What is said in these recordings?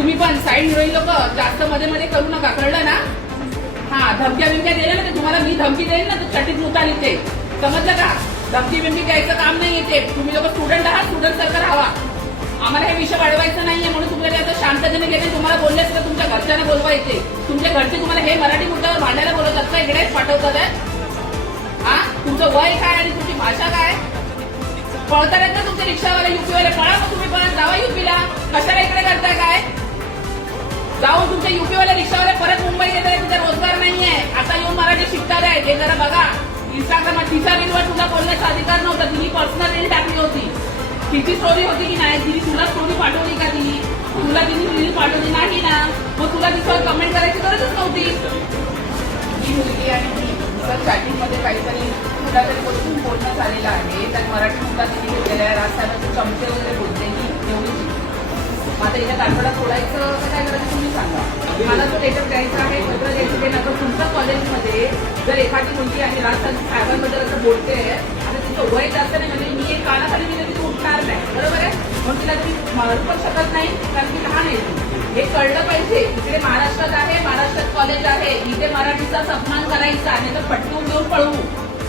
तुम्ही पण side heroine लोक जास्त मध्ये मध्ये करू नका, कळलं ना? हा, धमक्या बिमक्या दिल्या ना, तुम्हाला मी धमकी देईन ना, तर छटीत मुताल इथे, समजलं का? धमकी बिमकी द्यायचं काम नाही येते. तुम्ही लोक स्टुडंट आहात, स्टुडंट सारखं राहा. आम्हाला हे विषय वाढवायचं नाहीये, म्हणून तुम्हाला आता शांततेने गेले. तुम्हाला बोलले असतं तुमच्या घरच्यांना बोलवायचे. तुमच्या घरचे तुम्हाला हे मराठी मुद्द्यावर भांडायला बोलवतात का? इकडे पाठवतात. हा, तुमचं वय काय आणि तुमची भाषा काय? पळतात ना तुमचे रिक्षावाले, युपीवाले. पळा मग तुम्ही परत जावा युपीला. कशाला इकडे करताय काय? जाऊन तुमच्या युपीवाले रिक्षावाले परत मुंबईत येतात. तिथे रोजगार नाहीये. आता येऊन मराठी शिकतात आहे. हे जरा बघा. इंस्टाग्रामवर तिचा रीलवर तुला बोलण्याचा अधिकार नव्हता. तिने पर्सनल रील टाकली होती. तिची स्टोरी होती की नाही? तिने तुला स्टोरी पाठवली का? तुला तिने रील पाठवली नाही ना? मग तुला तिच्यावर कमेंट करायची गरजच नव्हती. ही मुलगी आणि चॅटिंग मध्ये काहीतरी कुठल्यातरी गोष्टी बोलणं झालेलं आहे. त्यात मराठी मुद्दा तिने घेतलेला आहे. राजसाहेबांचे चमचे वगैरे बोलते ही एवढीच. आता इथे काठवडा फोडायचं काय करायचं तुम्ही सांगा. मला तो लेटर द्यायचा आहे, पत्र द्यायचं ते नका. तुमच्या कॉलेजमध्ये जर एखादी मुलगी आणि राजसाहेबांबद्दल असं बोलते, आता तिचं वय जास्त नाही, म्हणजे मी एक कानाखाली दिलं तिथे उठणार नाही, बरोबर आहे? म्हणून तिला तुम्ही मारू पण शकत नाही, कारण की लहान आहे. हे कळलं पाहिजे. इकडे महाराष्ट्रात आहे, महाराष्ट्रात कॉलेज आहे, इथे मराठीचा सन्मान करायचा, नाही तर पटवून घेऊन पळवू.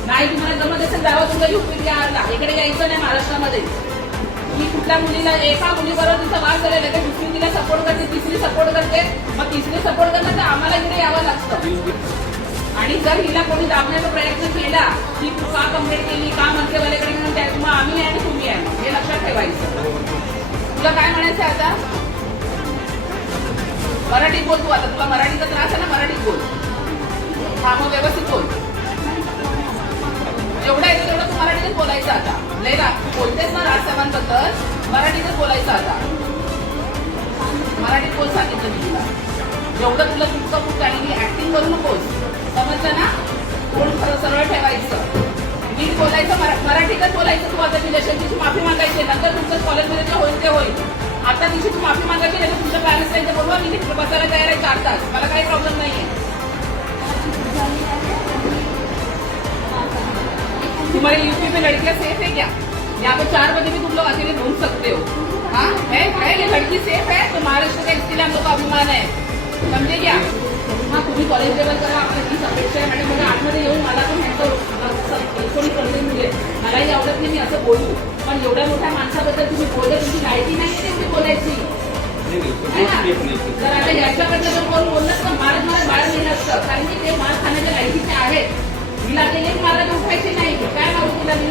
नाही तुम्हाला जमत असेल जावं तुमच्या युपी बिहारला, इकडे यायचं नाही महाराष्ट्रामध्ये. की कुठल्या मुलीला एका मुलीबरोबर तिचा वाद झालेला आहे, दुसरी तिला सपोर्ट करते, तिसरी सपोर्ट करते, मग तिसरी सपोर्ट करणं तर आम्हाला इकडे यावं लागतं. आणि जर हिला कोणी दाबण्याचा प्रयत्न केला की तू का कंप्लेंट केली, का मंत्र्यावाल्याकडे घेऊन त्या, मग आम्ही आहे आणि तुम्ही आहे, मग हे लक्षात ठेवायचं. तुला काय म्हणायचं आता? मराठीत बोल तू. आता तुला मराठीचा त्रास आहे ना, मराठीत बोल. हा, मग व्यवस्थित बोल. जेवढं येतं तेवढं तू मराठीतच बोलायचं आता. लय ना बोलतेस ना राजसाहेबांबद्दल, मराठीतच बोलायचं आता. मराठीत बोल सांगितलं मी तुला. जेवढं तुला तुमचं खूप काही ऍक्टिंग करू नकोस, समजलं ना? कोण सरळ ठेवायचं, नीट बोलायचं, मराठीतच बोलायचं. तू आता तिची माफी मागायची, नंतर तुमचं कॉलेजमध्ये जे होईल ते होईल. आता तिची तू माफी मागायची नाही, तुमच्या पॅरेंट्सला इथे बोलवा, मी बसायला तयार आहे 4 तास. मला काही प्रॉब्लेम नाहीये. तुम्हारे यूपी में लड़कियां सेफ है क्या? यहाँ पे 4 बजे भी तुम लोग अकेले घूम सकते हो. हाँ है ये लड़की सेफ है तो महाराष्ट्र का इसके लिए हम लोग का अभिमान है, समझे क्या? हाँ, तुम्ही कॉलेज लेवल करा, आम्हाला हीच अपेक्षा आहे. आणि मला आतमध्ये येऊन मला पण ह्यांचं कोणी कळते, म्हणजे मलाही आवडत नाही मी असं बोलू, पण एवढ्या मोठ्या माणसाबद्दल तुम्ही बोलले, तुमची लायकी नाही तेवढी बोलायची. तर आता याच्याकडनं जर कोण बोललं तर मारत बाळ लिहिलं असतं, कारण की ते मार खाण्याच्या लायकीचे आहेत. हिला गेले मला उठायचे नाही, काय मारू तुला मी?